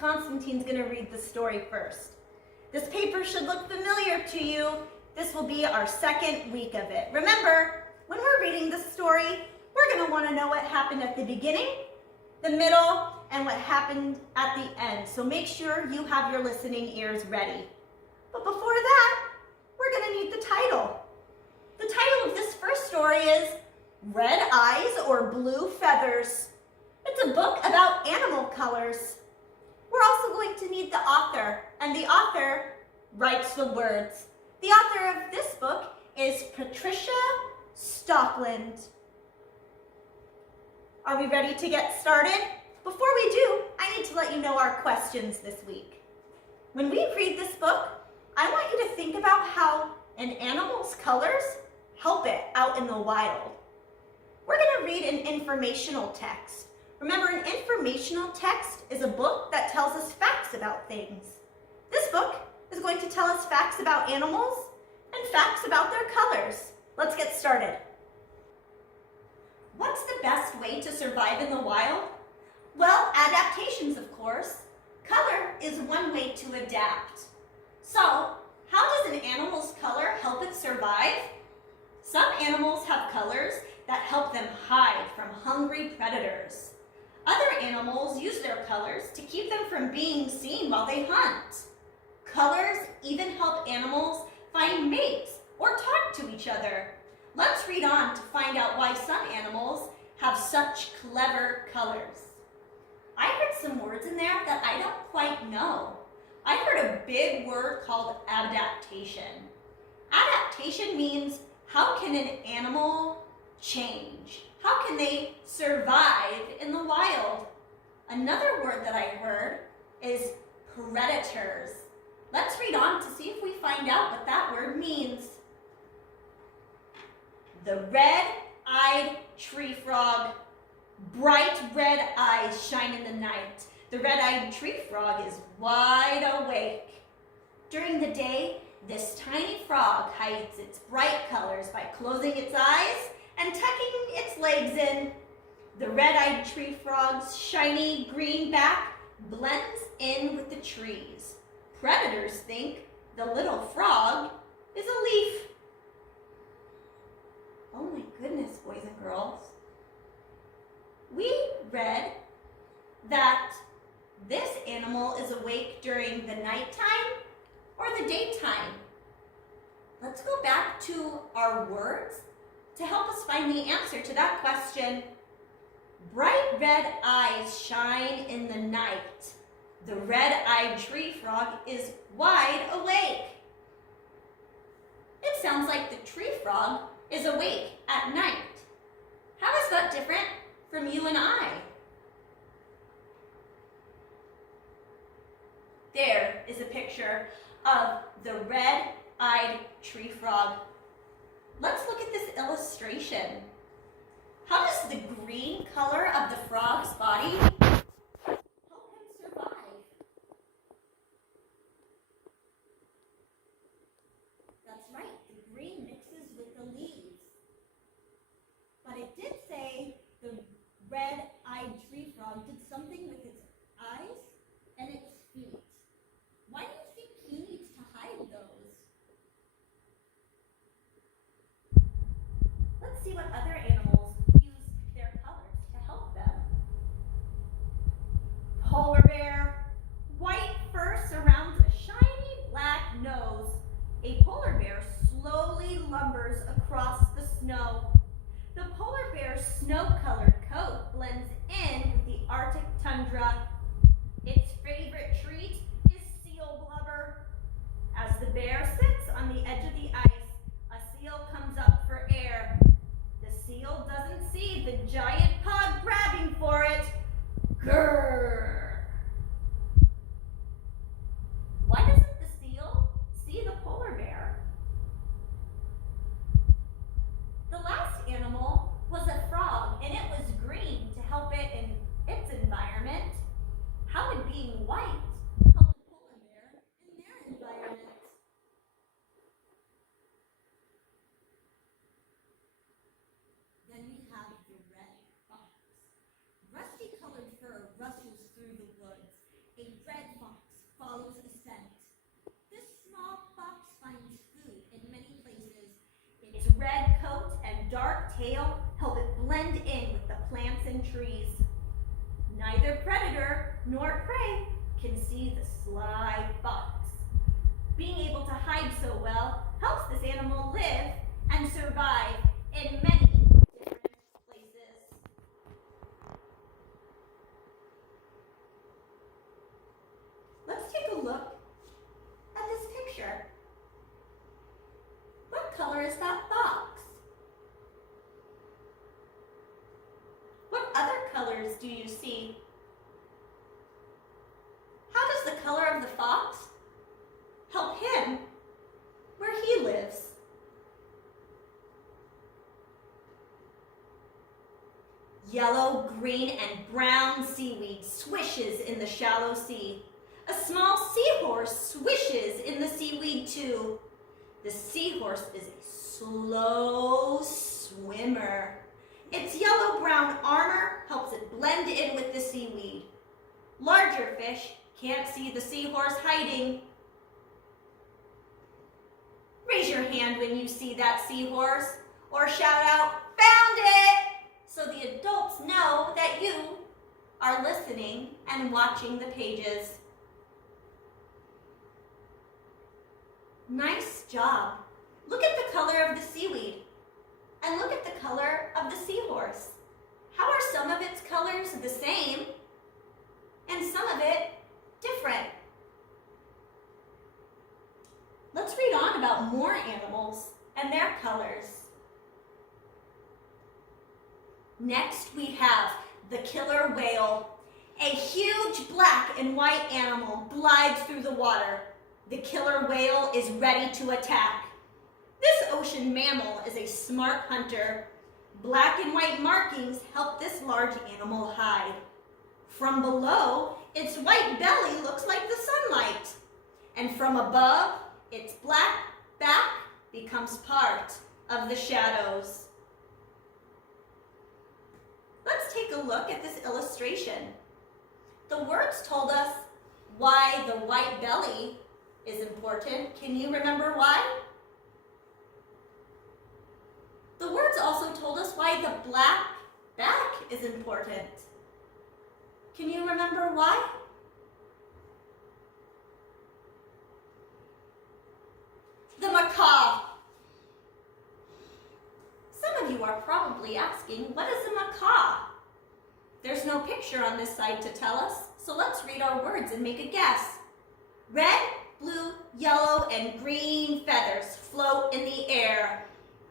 Konstantin's going to read the story first. This paper should look familiar to you. This will be our second week of it. Remember, when we're reading the story, we're going to want to know what happened at the beginning, the middle, and what happened at the end. So make sure you have your listening ears ready. But before that, we're going to need the title. The title of this first story is Red Eyes or Blue Feathers. It's a book about animal colors. We're also going to need the author, and the author writes the words. The author of this book is Patricia Stockland. Are we ready to get started? Before we do, I need to let you know our questions this week. When we read this book, I want you to think about how an animal's colors help it out in the wild. We're going to read an informational text. Remember, an informational text is a book that tells us facts about things. This book is going to tell us facts about animals and facts about their colors. Let's get started. What's the best way to survive in the wild? Well, adaptations, of course. Color is one way to adapt. So, how does an animal's color help it survive? Some animals have colors that help them hide from hungry predators. Other animals use their colors to keep them from being seen while they hunt. Colors even help animals find mates or talk to each other. Let's read on to find out why some animals have such clever colors. I heard some words in there that I don't quite know. I heard a big word called adaptation. Adaptation means how can an animal change? How can they survive in the wild? Another word that I heard is predators. Let's read on to see if we find out what that word means. The red-eyed tree frog. Bright red eyes shine in the night. The red-eyed tree frog is wide awake. During the day, this tiny frog hides its bright colors by closing its eyes and tucking its legs in. The red-eyed tree frog's shiny green back blends in with the trees. Predators think the little frog is a leaf. Oh my goodness, boys and girls. We read that this animal is awake during the nighttime or the daytime. Let's go back to our words to help us find the answer to that question. Bright red eyes shine in the night. The red-eyed tree frog is wide awake. It sounds like the tree frog is awake at night. How is that different from you and I? There is a picture of the red-eyed tree frog. Let's look at this illustration. How does the green color of the frog's body help him survive? That's right, the green mixes with the leaves. But it did say the red-eyed tree frog did something with its eyes and its feet. Why do you think he needs to hide those? Let's see what other animals use their colors to help them. and dark tail help it blend in with the plants and trees. Neither predator nor prey can see the sly fox. Being able to hide so well helps this animal live and survive in many different places. Let's take a look at this picture. What color is that fox? What other colors do you see? How does the color of the fox help him where he lives? Yellow, green, and brown seaweed swishes in the shallow sea. A small seahorse swishes in the seaweed too. The seahorse is a slow swimmer. Its yellow-brown armor helps it blend in with the seaweed. Larger fish can't see the seahorse hiding. Raise your hand when you see that seahorse, or shout out, "Found it!" so the adults know that you are listening and watching the pages. Nice job. Look at the color of the seaweed, and look at the color of the seahorse. How are some of its colors the same, and some of it different? Let's read on about more animals and their colors. Next we have the killer whale. A huge black and white animal glides through the water. The killer whale is ready to attack. This ocean mammal is a smart hunter. Black and white markings help this large animal hide. From below, its white belly looks like the sunlight. And from above, its black back becomes part of the shadows. Let's take a look at this illustration. The words told us why the white belly is important. Can you remember why? The words also told us why the black back is important. Can you remember why? The macaw. Some of you are probably asking, what is a macaw? There's no picture on this side to tell us, so let's read our words and make a guess. Red, blue, yellow, and green feathers float in the air.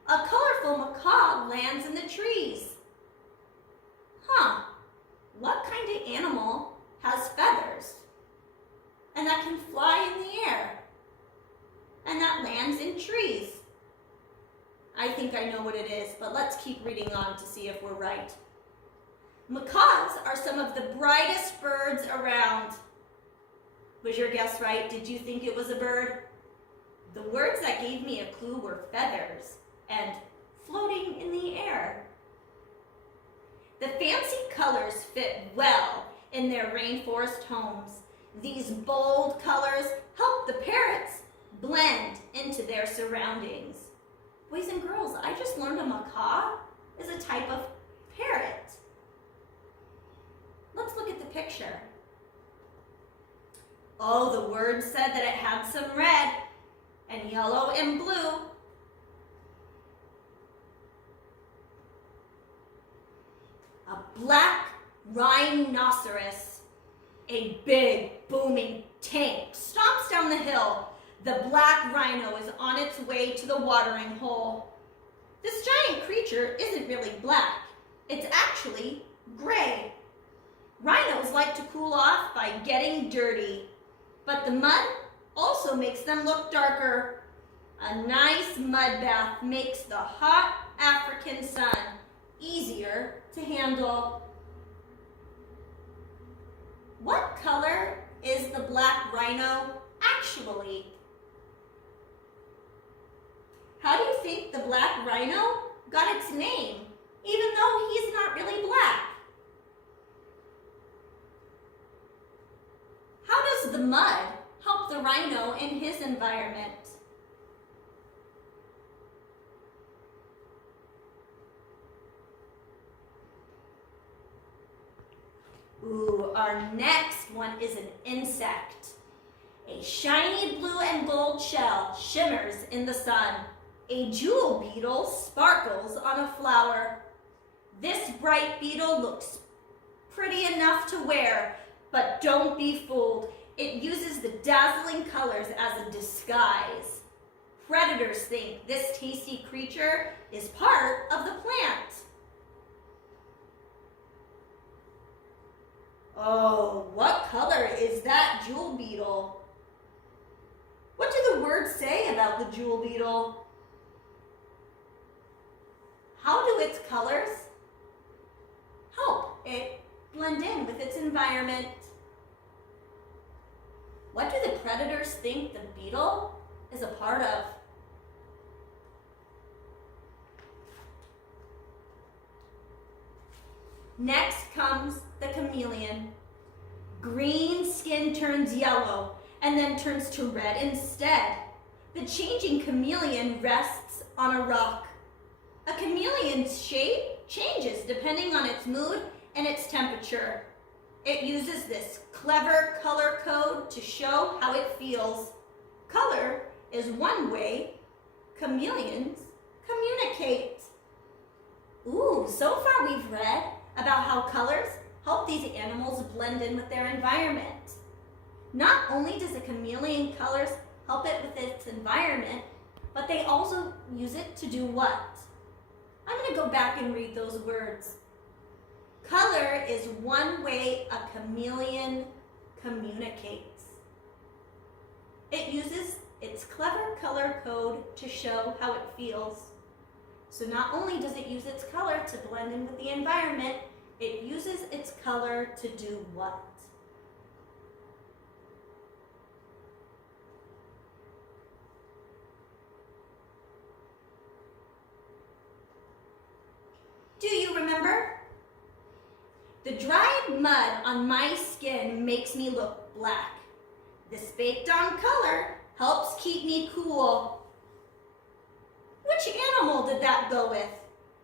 A colorful macaw lands in the trees. What kind of animal has feathers and that can fly in the air and that lands in trees? I think I know what it is, but let's keep reading on to see if we're right. Macaws are some of the brightest birds around. Was your guess right? Did you think it was a bird? The words that gave me a clue were feathers and floating in the air. The fancy colors fit well in their rainforest homes. These bold colors help the parrots blend into their surroundings. Boys and girls, I just learned a macaw is a type of parrot. Let's look at the picture. Oh, the word said that it had some red and yellow and blue. A black rhinoceros, a big booming tank, stomps down the hill. The black rhino is on its way to the watering hole. This giant creature isn't really black. It's actually gray. Rhinos like to cool off by getting dirty, but the mud also makes them look darker. A nice mud bath makes the hot African sun easier to handle. What color is the black rhino actually? How do you think the black rhino got its name, even though he's not really black? How does the mud help the rhino in his environment? our next one is an insect. A shiny blue and gold shell shimmers in the sun. A jewel beetle sparkles on a flower. This bright beetle looks pretty enough to wear, but don't be fooled. It uses the dazzling colors as a disguise. Predators think this tasty creature is part of the plant. Oh, what color is that jewel beetle? What do the words say about the jewel beetle? How do its colors help it blend in with its environment? What do the predators think the beetle is a part of? Next comes the chameleon. Green skin turns yellow and then turns to red instead. The changing chameleon rests on a rock. A chameleon's shape changes depending on its mood and its temperature. It uses this clever color code to show how it feels. Color is one way chameleons communicate. Ooh, so far we've read about how colors help these animals blend in with their environment. Not only does the chameleon colors help it with its environment, but they also use it to do what? I'm going to go back and read those words. Color is one way a chameleon communicates. It uses its clever color code to show how it feels. So not only does it use its color to blend in with the environment, it uses its color to do what? Do you remember? The dried mud on my skin makes me look black. This baked-on color helps keep me cool. Which animal did that go with?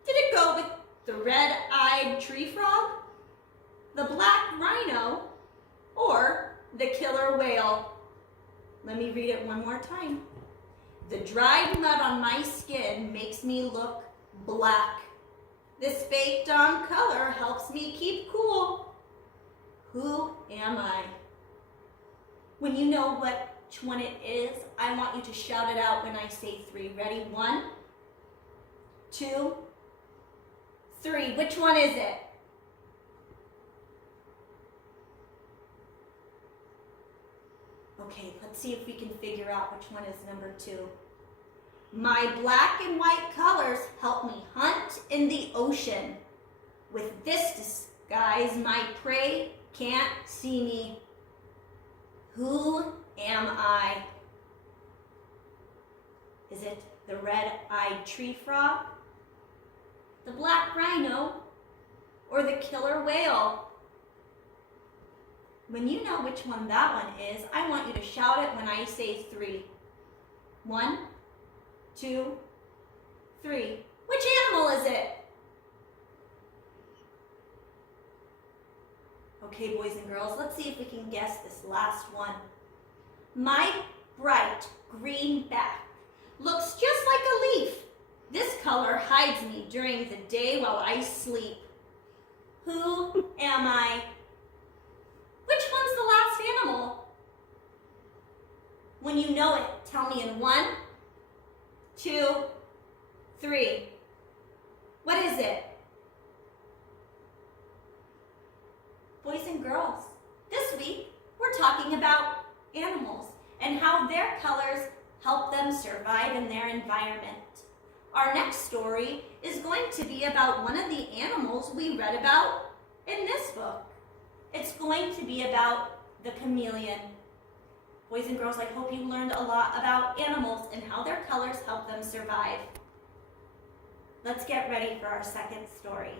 Did it go with the red-eyed tree frog, the black rhino, or the killer whale? Let me read it one more time. The dried mud on my skin makes me look black. This baked-on color helps me keep cool. Who am I? When you know which one it is, I want you to shout it out when I say 3. Ready? 1, 2, 3. Which one is it? Okay, let's see if we can figure out which one is number 2. My black and white colors help me hunt in the ocean. With this disguise, my prey can't see me. Who am I? Is it the red-eyed tree frog, the black rhino, or the killer whale? When you know which one that one is, I want you to shout it when I say 3. 1, 2, 3. Which animal is it? Okay, boys and girls, let's see if we can guess this last one. My bright green back looks just like a leaf. This color hides me during the day while I sleep. Who am I? Which one's the last animal? When you know it, tell me in 1, 2, 3. What is it? Boys and girls, this week we're talking about animals and how their colors help them survive in their environment. Our next story is going to be about one of the animals we read about in this book. It's going to be about the chameleon. Boys and girls, I hope you learned a lot about animals and how their colors help them survive. Let's get ready for our second story.